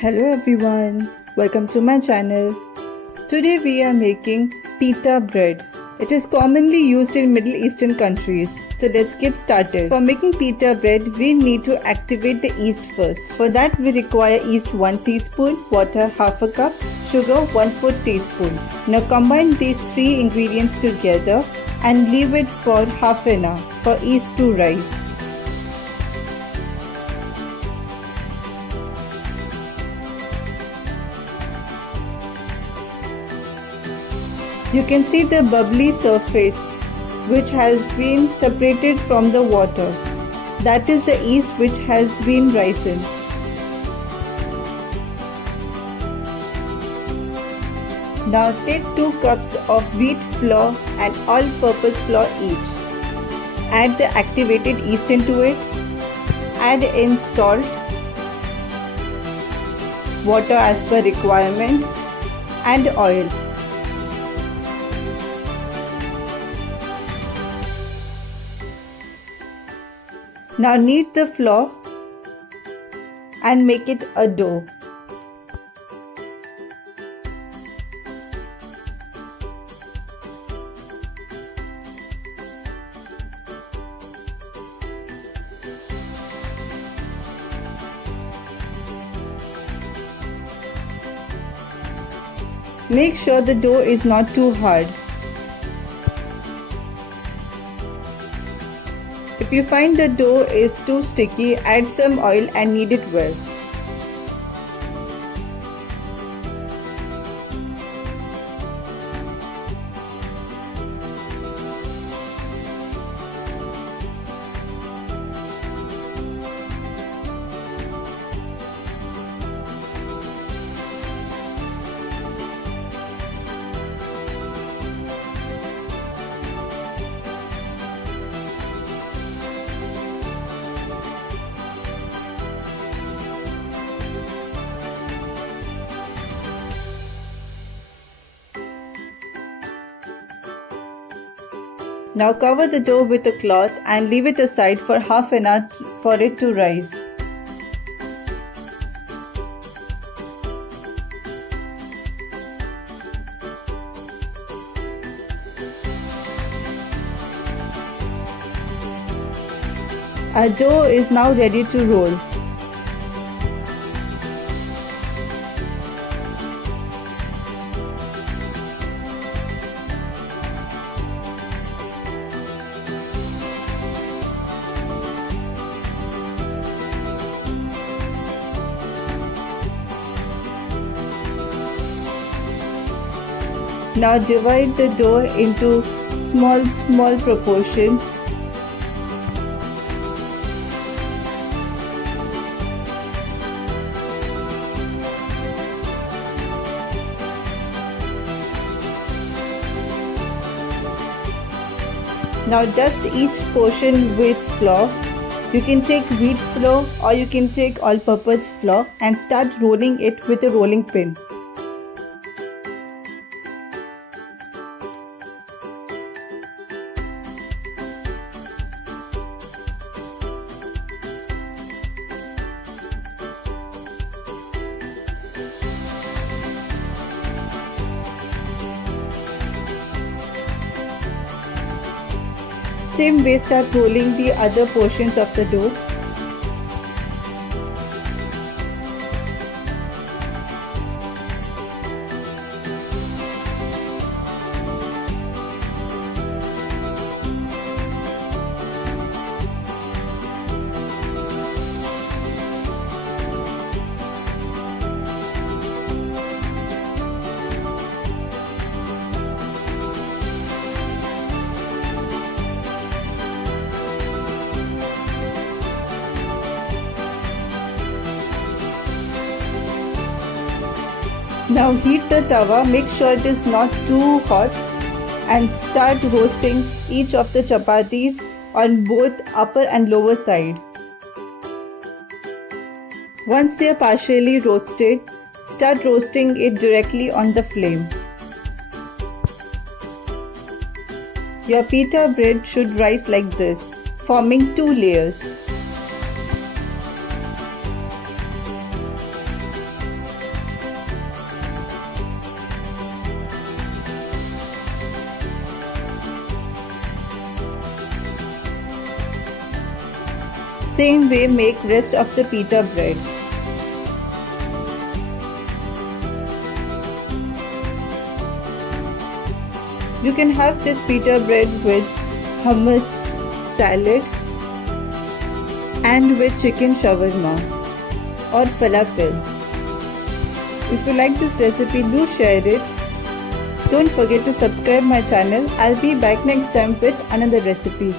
Hello everyone, welcome to my channel. Today we are making pita bread. It is commonly used in Middle Eastern countries. So let's get started. For making pita bread, we need to activate the yeast first. For that we require yeast 1 teaspoon, water half a cup, sugar 1/4 teaspoon. Now combine these three ingredients together and leave it for half an hour for yeast to rise. You can see the bubbly surface which has been separated from the water. That is the yeast which has been risen. Now take 2 cups of wheat flour and all-purpose flour each. Add the activated yeast into it. Add in salt, water as per requirement, and oil. Now knead the flour and make it a dough. Make sure the dough is not too hard. If you find the dough is too sticky, add some oil and knead it well. Now cover the dough with a cloth and leave it aside for half an hour for it to rise. Our dough is now ready to roll. Now divide the dough into small proportions. Now dust each portion with flour. You can take wheat flour or you can take all-purpose flour and start rolling it with a rolling pin. Same way start rolling the other portions of the dough. Now heat the tawa, make sure it is not too hot and start roasting each of the chapatis on both upper and lower side. Once they are partially roasted, start roasting it directly on the flame. Your pita bread should rise like this, forming 2 layers. Same way make rest of the pita bread. You can have this pita bread with hummus, salad and with chicken shawarma or falafel. If you like this recipe, do share it. Don't forget to subscribe my channel. I'll be back next time with another recipe.